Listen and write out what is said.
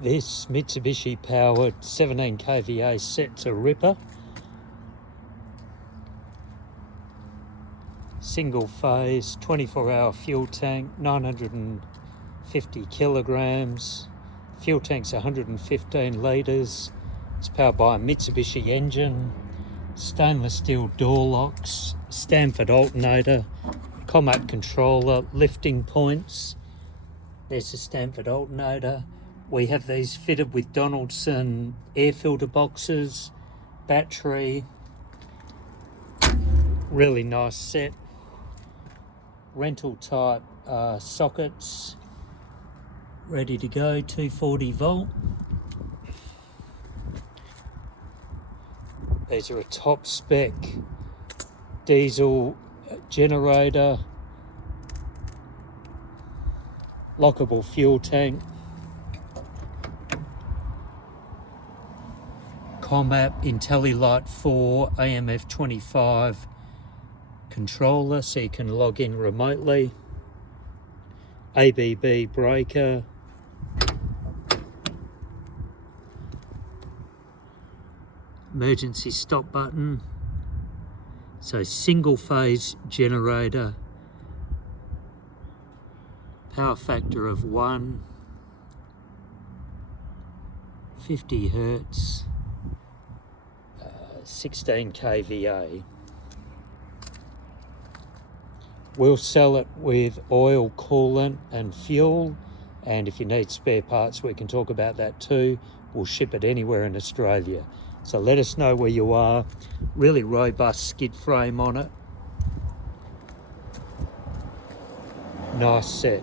This Mitsubishi powered 17KVA set's a ripper. Single phase, 24-hour fuel tank, 950 kilograms. Fuel tank's 115 litres. It's powered by a Mitsubishi engine, stainless steel door locks, Stamford alternator, ComAp controller, lifting points. There's a Stamford alternator. We have these fitted with Donaldson air filter boxes, battery. Really nice set. Rental type sockets. Ready to go, 240 volt. These are a top spec diesel generator, lockable fuel tank, ComAp IntelliLight 4 AMF25 controller so you can log in remotely, ABB breaker, emergency stop button, so single phase generator, power factor of 1, 50 hertz, 16 kVA. We'll sell it with oil, coolant and fuel, and if you need spare parts we can talk about that too. We'll ship it anywhere in Australia. So let us know where you are. Really robust skid frame on it. Nice set.